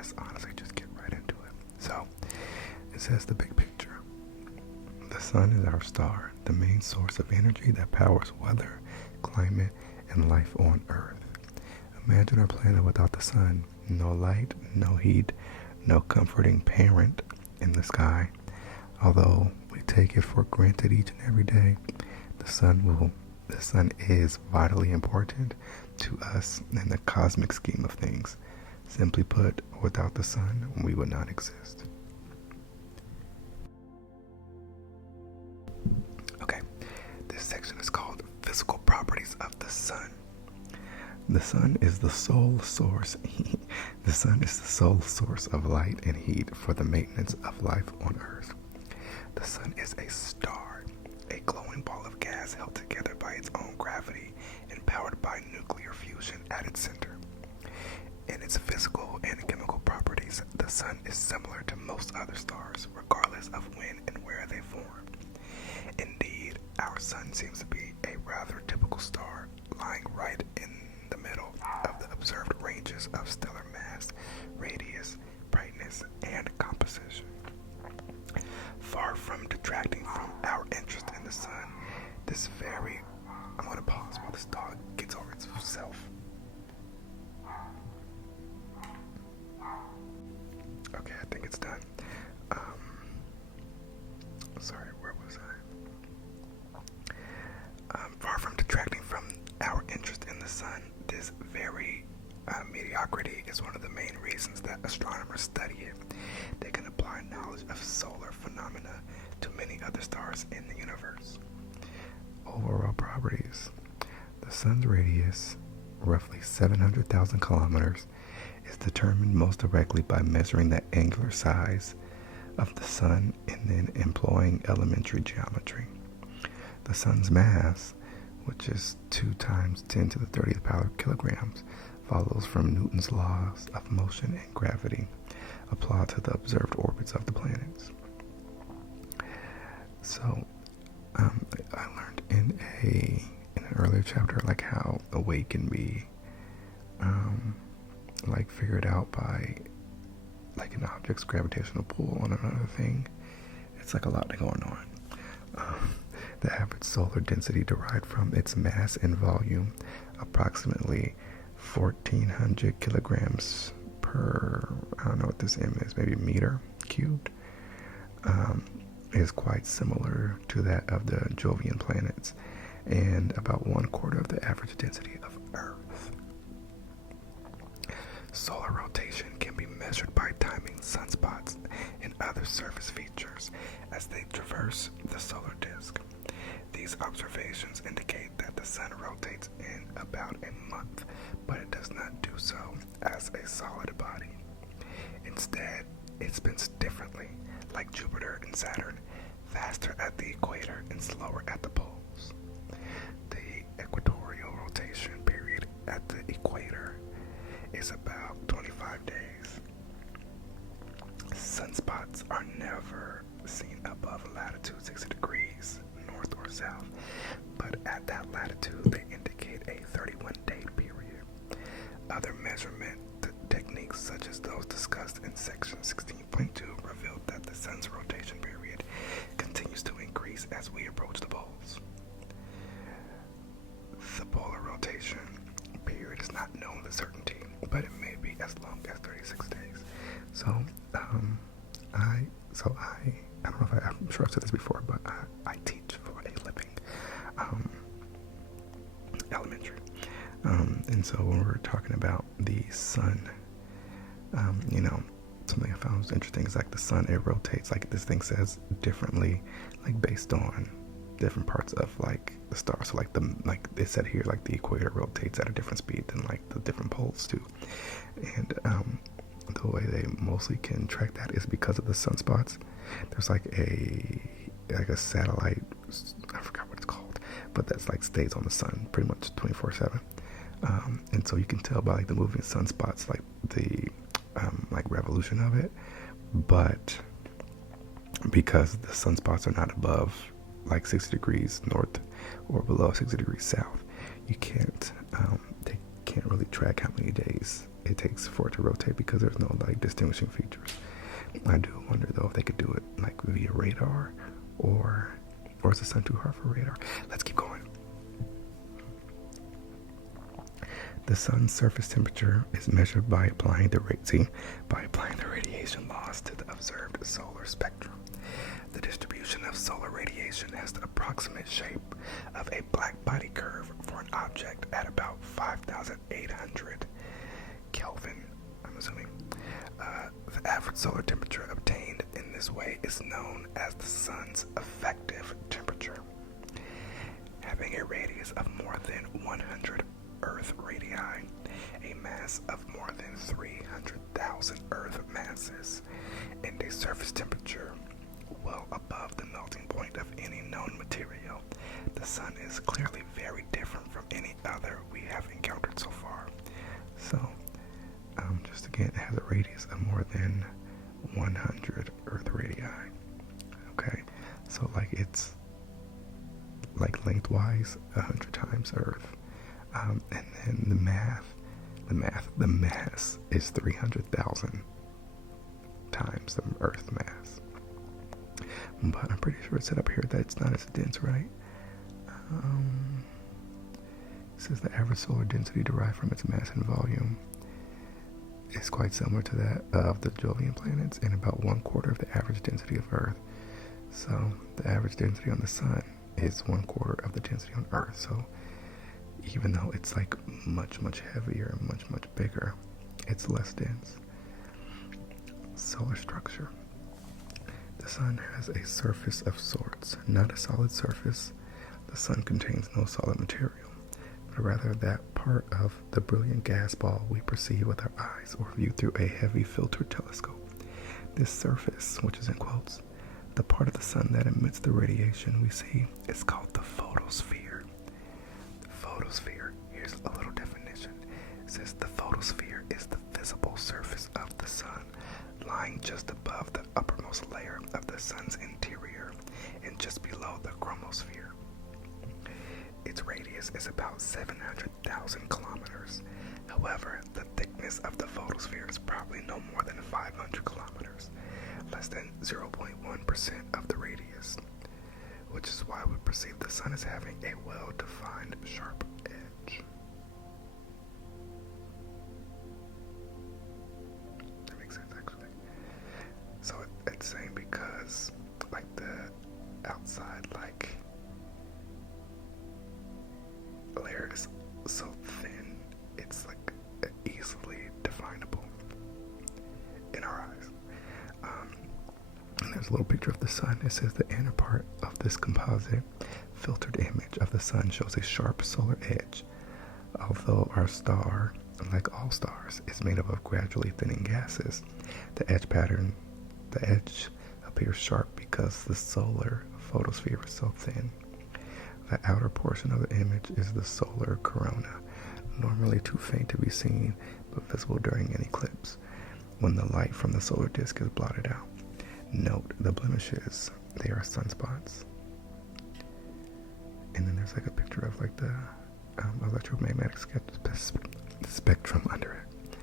let's honestly just get right into it. So, it says the big picture. The sun is our star, the main source of energy that powers weather, climate, and life on Earth. Imagine our planet without the sun. No light, no heat, no comforting parent in the sky. Although we take it for granted each and every day, the sun is vitally important to us in the cosmic scheme of things. Simply put, without the sun, we would not exist. Okay, this section is called Physical Properties of the Sun. The sun is the sole source. The sun is the sole source of light and heat for the maintenance of life on Earth. The sun is a star, a glowing ball of gas held together by its own gravity and powered by nuclear fusion at its center. In its physical and chemical properties, the sun is similar to most other stars, regardless of when and where they formed. Indeed, our sun seems to be a rather typical star, lying right in the middle of the observed ranges of stellar mass, radius, brightness, and composition. Far from detracting from our interest in the sun, I'm going to pause while this dog gets over itself. Okay, I think it's done. Sorry, where was I? Far from detracting from our interest in the sun, this very mediocrity is one of the main reasons that astronomers study it. They can apply knowledge of solar phenomena to many other stars in the universe. Overall properties. The sun's radius, roughly 700,000 kilometers, is determined most directly by measuring the angular size of the sun and then employing elementary geometry. The sun's mass, which is 2 times 10 to the 30th power kilograms, follows from Newton's laws of motion and gravity applied to the observed orbits of the planets. So, I learned in an earlier chapter like how a weight can be figured out by like an object's gravitational pull on another thing. It's like a lot going on. The average solar density derived from its mass and volume, approximately 1,400 kilograms per, I don't know what this M is, maybe meter cubed, is quite similar to that of the Jovian planets and about 1/4 of the average density of Earth. Solar rotation can be measured by timing sunspots and other surface features as they traverse the solar disk. These observations indicate that the sun rotates in about a month, but it does not do so as a solid body. Instead, it spins differently, like Jupiter and Saturn, faster at the equator and slower at the poles. The equatorial rotation period at the equator is about 25 days. Sunspots are never seen above latitude 60 degrees north or south, but at that latitude they indicate a 31-day period. Other measurement techniques such as those discussed in section 16.2 revealed that the sun's rotation period continues to increase as we approach the poles. The polar rotation period is not known with certainty, but it may be as long as 36 days. So, I don't know if I'm sure I've said this before, but I teach for a living, elementary. And so when we're talking about the sun, something I found was interesting is like the sun, it rotates, like this thing says differently, like based on different parts of like the star. So like it said here, like the equator rotates at a different speed than like the different poles do. And the way they mostly can track that is because of the sunspots. There's like a satellite, I forgot what it's called, but that's like stays on the sun pretty much 24/7. And so you can tell by like the moving sunspots, like the like revolution of it. But because the sunspots are not above like 60 degrees north or below 60 degrees south, they can't really track how many days it takes for it to rotate because there's no like distinguishing features. I do wonder though if they could do it like via radar, or is the sun too hard for radar? Let's keep going. The sun's surface temperature is measured by applying the radiation laws to the observed solar spectrum. The distribution of solar radiation has the approximate shape of a black body curve for an object at about 5,800 Kelvin, I'm assuming. The average solar temperature obtained in this way is known as the sun's effective temperature. Having a radius of more than 100 Earth radii, a mass of more than 300,000 Earth masses, and a surface temperature well above the melting point of any known material, the sun is clearly very different from any other we have encountered so far. So, just again, it has a radius of more than 100 Earth radii. Okay, so like it's like lengthwise 100 times Earth. And then the mass is 300,000 times the Earth mass. But I'm pretty sure it said up here that it's not as dense, right? It says the average solar density derived from its mass and volume is quite similar to that of the Jovian planets and about 1/4 of the average density of Earth. So the average density on the sun is 1/4 of the density on Earth. So even though it's like much heavier and much bigger, it's less dense. Solar structure. The sun has a surface of sorts, not a solid surface. The sun contains no solid material, but rather that part of the brilliant gas ball we perceive with our eyes or view through a heavy filtered telescope. This surface, which is in quotes, the part of the sun that emits the radiation we see, is called the photosphere. The photosphere, here's a little definition. It says the photosphere is the visible surface of the sun, lying just above the uppermost layer of the sun's interior and just below the chromosphere. Its radius is about 700,000 kilometers. However, the thickness of the photosphere is probably no more than 500 kilometers, less than 0.1% of the radius, which is why we perceive the sun as having a well-defined sharp edge. That makes sense, actually. So it's saying because like the outside layer is so thin, it's like easily definable in our eyes. And there's a little picture of the sun. It says the inner part of this composite filtered image of the sun shows a sharp solar edge. Although our star, like all stars, is made up of gradually thinning gases, the edge appears sharp because the solar photosphere is so thin. The outer portion of the image is the solar corona, normally too faint to be seen, but visible during an eclipse, when the light from the solar disk is blotted out. Note the blemishes, they are sunspots. And then there's like a picture of like the electromagnetic spectrum under it.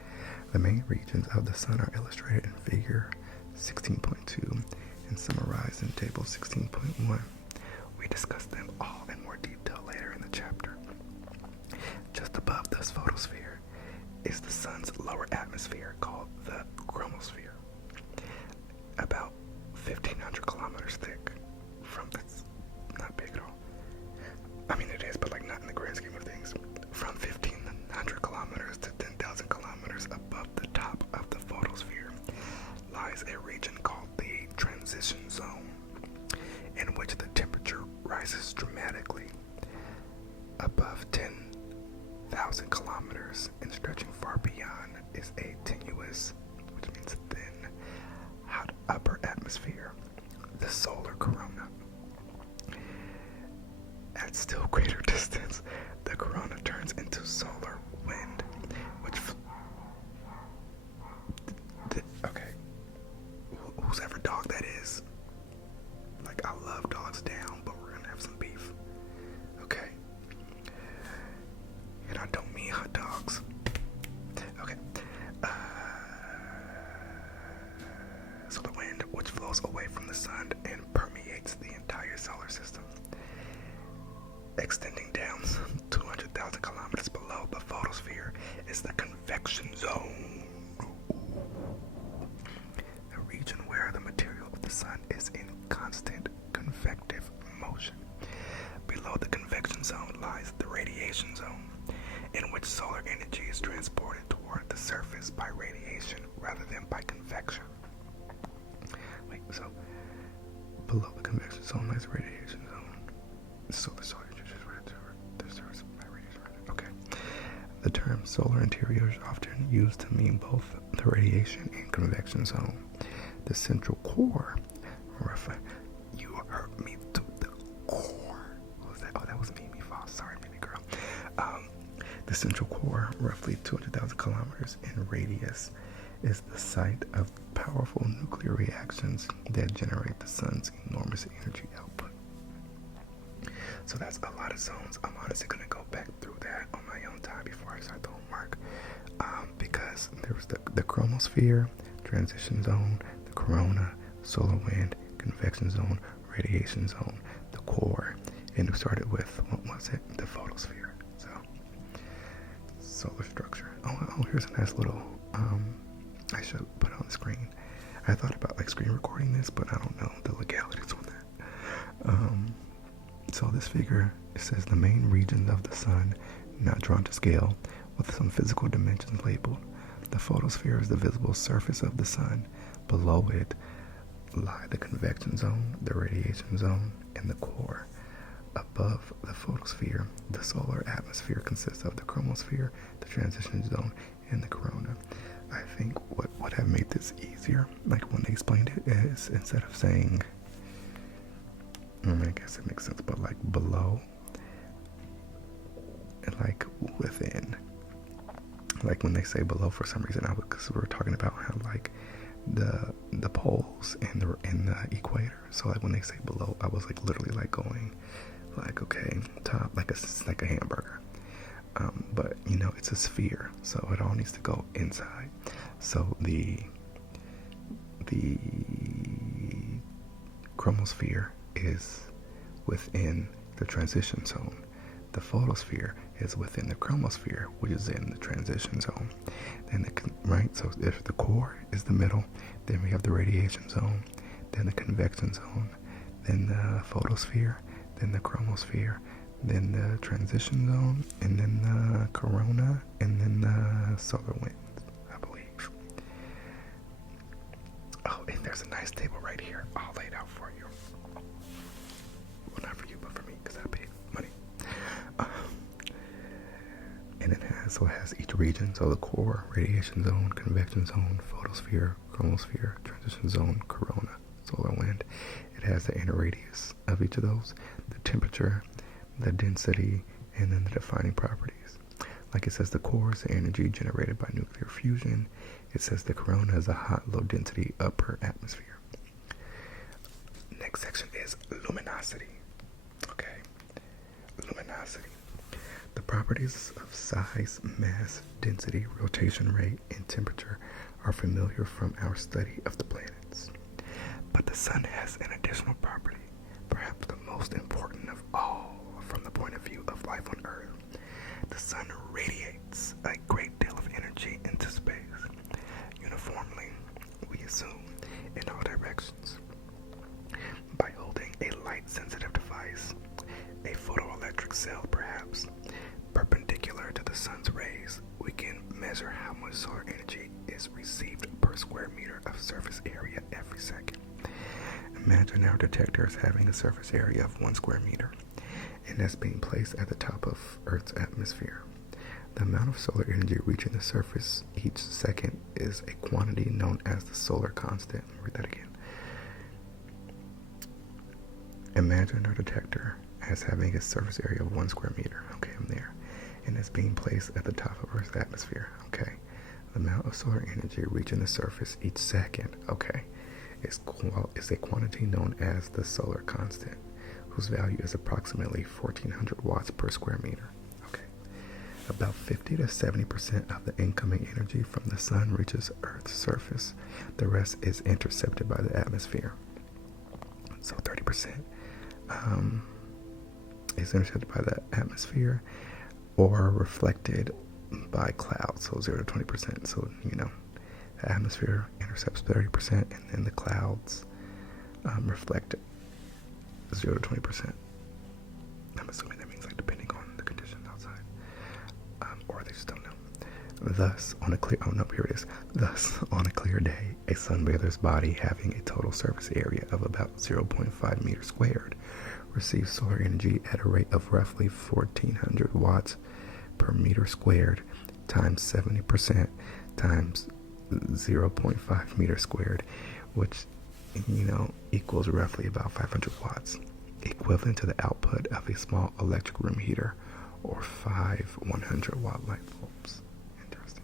The main regions of the sun are illustrated in figure 16.2 and summarized in table 16.1. We discuss them all in more detail later in the chapter. Just above this photosphere is the sun's lower atmosphere called the chromosphere, about 1,500 kilometers thick. It's not big at all. I mean it is, but like not in the grand scheme of things. From 1,500 kilometers to 10,000 kilometers above the top of the photosphere lies a region called the transition zone, in which the temperature rises dramatically. Above 10,000 kilometers and stretching far beyond is a tenuous, which means thin, hot upper atmosphere, the solar corona. At still greater distance, the corona turns into solar wind, which okay, whose ever dog that is, like I love dogs down, but we're gonna have some beef, okay? And I don't mean hot dogs. Okay, extending down some 200,000 kilometers below the photosphere is the convection zone. A region where the material of the sun is in constant convective motion. Below the convection zone lies the radiation zone, in which solar energy is transported toward the surface by radiation rather than by convection. Wait, so below the convection zone lies the radiation zone. So the solar energy is transported toward the surface by radiation. Okay. The term solar interior is often used to mean both the radiation and convection zone. The central core, you hurt me to the core. What was that? Oh, that was Mimi Foss. Sorry, Mimi girl. The central core, roughly 200,000 kilometers in radius, is the site of powerful nuclear reactions that generate the sun's enormous energy output. So that's a lot of zones. I'm honestly going to go back through that on my own time before I start the homework, because there was the chromosphere, transition zone, the corona, solar wind, convection zone, radiation zone, the core, and it started with, what was it? The photosphere. So, solar structure. Oh, here's a nice little, I should put it on the screen. I thought about like screen recording this, but I don't know the legalities on that. So this figure, it says the main regions of the sun, not drawn to scale, with some physical dimensions labeled. The photosphere is the visible surface of the sun. Below it lie the convection zone, the radiation zone, and the core. Above the photosphere, the solar atmosphere consists of the chromosphere, the transition zone, and the corona. I think what would have made this easier, like when they explained it, is instead of saying, I guess it makes sense, but like below and like within. Like when they say below, for some reason, because we were talking about how like the poles and the equator. So like when they say below, I was like literally like going like, okay, top, like a hamburger. But you know, it's a sphere, so it all needs to go inside. So the chromosphere is within the transition zone. The photosphere is within the chromosphere, which is in the transition zone. Then right, so if the core is the middle, then we have the radiation zone, then the convection zone, then the photosphere, then the chromosphere, then the transition zone, and then the corona, and then the solar winds, I believe. Oh, and there's a nice table right here, all laid out for you. Well, not for you, but for me, because I paid money. And it has each region, so the core, radiation zone, convection zone, photosphere, chromosphere, transition zone, corona, solar wind. It has the inner radius of each of those, the temperature, the density, and then the defining properties. Like it says the core is the energy generated by nuclear fusion. It says the corona is a hot, low density upper atmosphere. Next section is luminosity. Okay, luminosity. The properties of size, mass, density, rotation rate, and temperature are familiar from our study of the planets. But the sun has an additional property, perhaps the most important of all from the point of view of life on Earth. The sun radiates a great deal of energy into space, uniformly, we assume, in all directions. By holding a light-sensitive device, a photoelectric cell perhaps, perpendicular to the sun's rays, we can measure how much solar energy is received per square meter of surface area every second. Imagine our detector is having a surface area of 1 square meter, and that's being placed at the top of Earth's atmosphere. The amount of solar energy reaching the surface each second is a quantity known as the solar constant. Read that again. Imagine our detector as having a surface area of 1 square meter. Okay, I'm there. And it's being placed at the top of Earth's atmosphere. Okay. The amount of solar energy reaching the surface each second. Okay. Is a quantity known as the solar constant, whose value is approximately 1400 watts per square meter. Okay. About 50 to 70% of the incoming energy from the sun reaches Earth's surface. The rest is intercepted by the atmosphere. So 30%. is intercepted by the atmosphere or reflected by clouds, so 0 to 20%. So, the atmosphere intercepts 30%, and then the clouds reflect 0 to 20%. I'm assuming that means depending on the conditions outside, or they just don't know. Thus, on a clear day, a sunbather's body having a total surface area of about 0.5 meters squared receives solar energy at a rate of roughly 1,400 watts per meter squared times 70% times 0.5 meters squared, which equals roughly about 500 watts, equivalent to the output of a small electric room heater or 5 100-watt light bulbs. Interesting.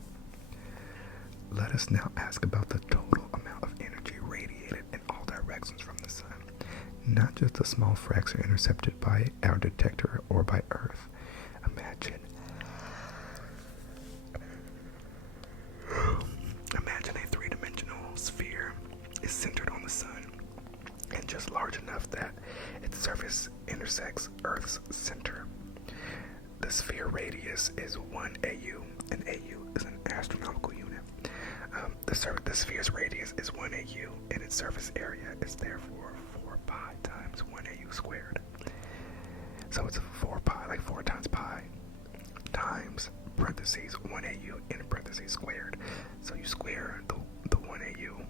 Let us now ask about the total amount of energy radiated in all directions from the sun, not just a small fraction intercepted by our detector or by Earth. Imagine a three-dimensional sphere is centered on the sun and just large enough that its surface intersects Earth's center. The sphere radius is 1 AU. An AU is an astronomical unit. The sphere's radius is 1 AU, and its surface area is therefore 4 pi times 1 AU squared. So it's 4 pi, like 4 times pi, times parentheses 1 AU in parentheses squared. So you square the 1 AU,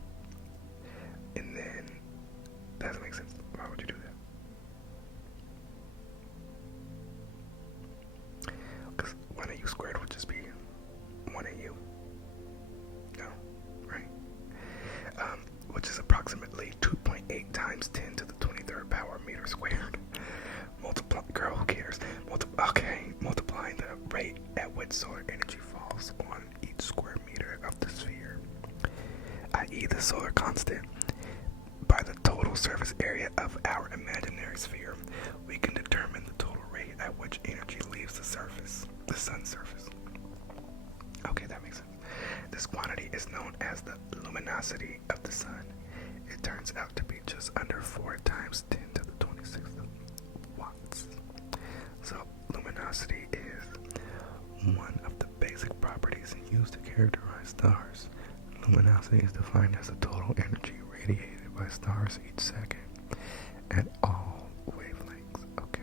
and then that doesn't make sense. Why would you do that? Because 1 AU squared would just be 1 AU. No, right? Which is approximately 2.8 times 10 to the 23rd power meter squared. Girl, who cares? Multiplying the rate at which solar energy falls on each square meter of the sphere, i.e. the solar constant, by the total surface area of our imaginary sphere, we can determine the total rate at which energy leaves the sun's surface. Okay, that makes sense. This quantity is known as the luminosity of the sun. It turns out to be just under 4 times 10 to the 26th watts. So, luminosity is one of the basic properties used to characterize stars. Luminosity is defined as the total energy radiated by stars each second at all wavelengths. Okay.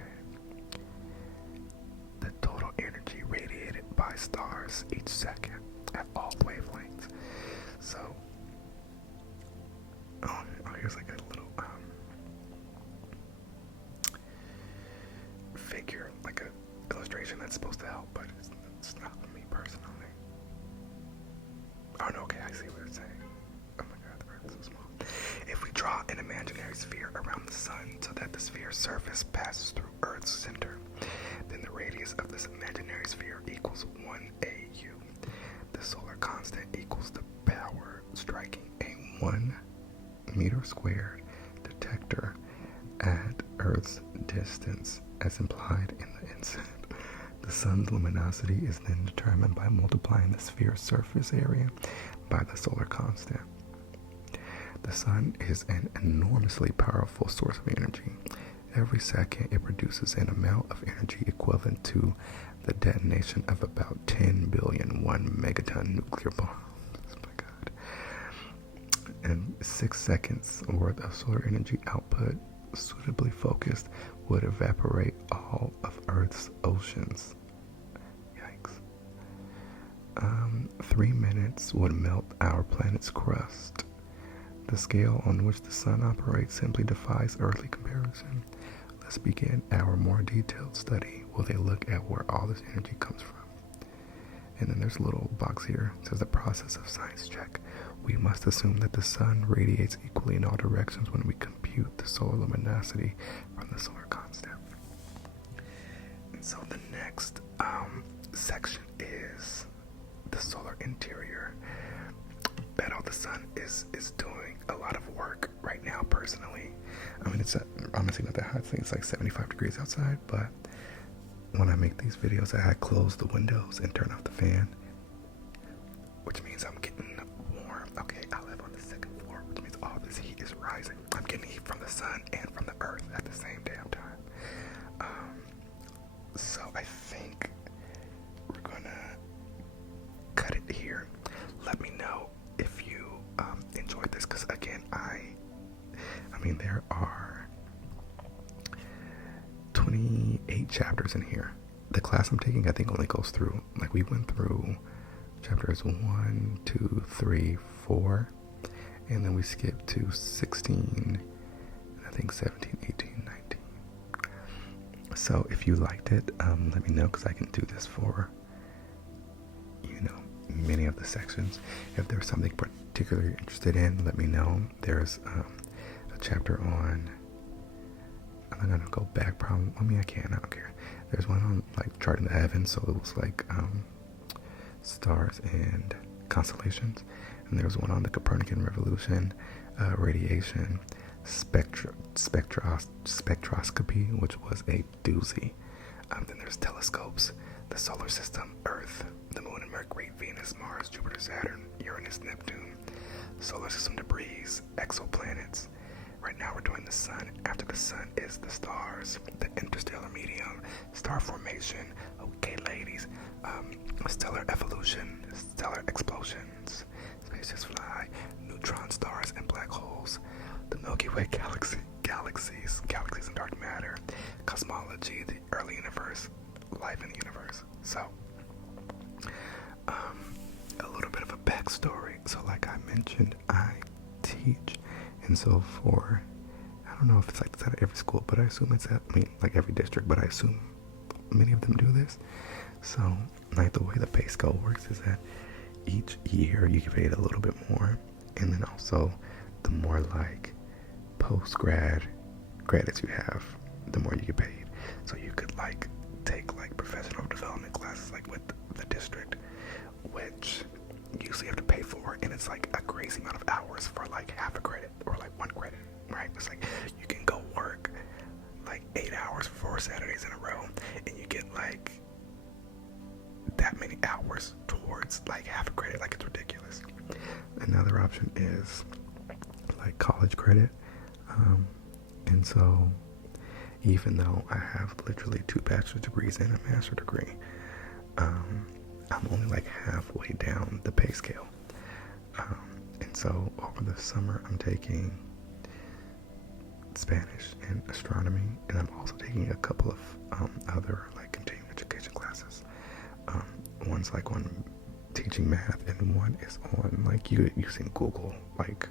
The total energy radiated by stars each second at all wavelengths. So, here's like a little figure, like a illustration that's supposed to help, but it's not for me personally. Oh no, okay, I see what it's saying. Oh my god, the Earth is so small. If we draw an imaginary sphere around the sun so that the sphere's surface passes through Earth's center, then the radius of this imaginary sphere equals 1 AU. The solar constant equals the power striking a 1 meter squared detector at Earth's distance, as implied in the incident. The sun's luminosity is then determined by multiplying the sphere's surface area by the solar constant. The sun is an enormously powerful source of energy. Every second, it produces an amount of energy equivalent to the detonation of about 10 billion 1 megaton nuclear bombs. Oh my God. And 6 seconds worth of solar energy output, suitably focused, would evaporate all of Earth's oceans. Yikes. 3 minutes would melt our planet's crust. The scale on which the sun operates simply defies earthly comparison. Let's begin our more detailed study with a look at where all this energy comes from. And then there's a little box here. It says the process of science check. We must assume that the sun radiates equally in all directions when we compute the solar luminosity from the solar constant. And so the next section is the solar interior. Beto, the sun is doing a lot of work right now personally. I mean, it's honestly not that hot. I think it's like 75 degrees outside, but when I make these videos, I close the windows and turn off the fan, which means I'm getting warm. Okay, I live on the 2nd floor, which means all this heat is rising. I'm getting heat from the sun and from the earth at the same damn time. So I think we're gonna cut it here. Let me know if you enjoyed this, because again, I mean, there are 28 chapters in here. The class I'm taking, I think, only goes through, like, we went through chapters 1, 2, 3, 4, and then we skipped to 16, and I think 17, 18, 19. So if you liked it, let me know, because I can do this for, many of the sections. If there's something particularly interested in, let me know. There's a chapter on, I'm not gonna go back problem. I mean, I don't care. There's one on like charting the heavens, so it was like stars and constellations. And there was one on the Copernican revolution, radiation, spectroscopy, which was a doozy. Then there's telescopes, the solar system, Earth, the moon and Mercury, Venus, Mars, Jupiter, Saturn, Uranus, Neptune, the solar system debris, exoplanets. Right now we're doing the sun. After the sun is the stars, the interstellar medium, star formation. Okay, ladies, stellar evolution, stellar explosions, spaceships fly, neutron stars and black holes, the Milky Way galaxies and dark matter, cosmology, the early universe, life in the universe. So, a little bit of a backstory. So, like I mentioned, I teach, and so I don't know if it's like this at every school, but I assume it's like every district, but I assume many of them do this. So, like, the way the pay scale works is that each year you get paid a little bit more, and then also the more like post-grad credits you have, the more you get paid. So you could like take like professional development classes like with the district, which you usually have to pay for, and it's like a crazy amount of hours for like half a credit or like 1 credit, right? It's like you can go work like 8 hours for 4 Saturdays in a row, and you get like that many hours towards like half a credit. Like, it's ridiculous. Another option is like college credit, and so even though I have literally 2 bachelor's degrees and a master's degree, I'm only like halfway down the pay scale. And so over the summer I'm taking Spanish and astronomy, and I'm also taking a couple of other like continuing education classes. One's like on teaching math, and one is on like using Google like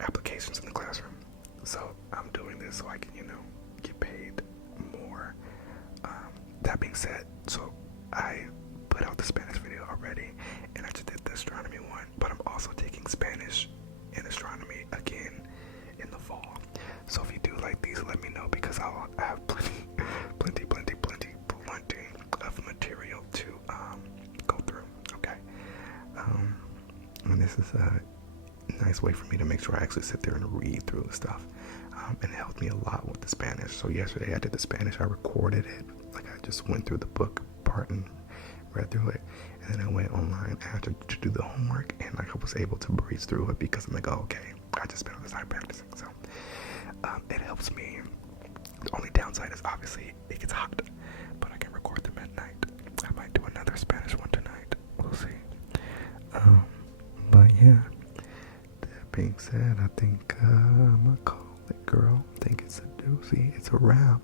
applications in the classroom. So I'm doing this so I can, get paid more. That being said, so I put out the Spanish video already, and I just did the astronomy one, but I'm also taking Spanish and astronomy again in the fall. So if you do like these, let me know, because I have plenty of material to go through. Okay. And this is a nice way for me to make sure I actually sit there and read through the stuff. And it helped me a lot with the Spanish. So yesterday I did the Spanish, I recorded it. Like, I just went through the book part and read through it. And then I went online after to do the homework, and like I was able to breeze through it because I'm like, oh, okay, I just spent all this time practicing. So it helps me. The only downside is obviously it gets hot, but I can record them at night. I might do another Spanish one tonight. We'll see. But yeah, that being said, I think I'm gonna call it, girl. I think it's a doozy. It's a wrap.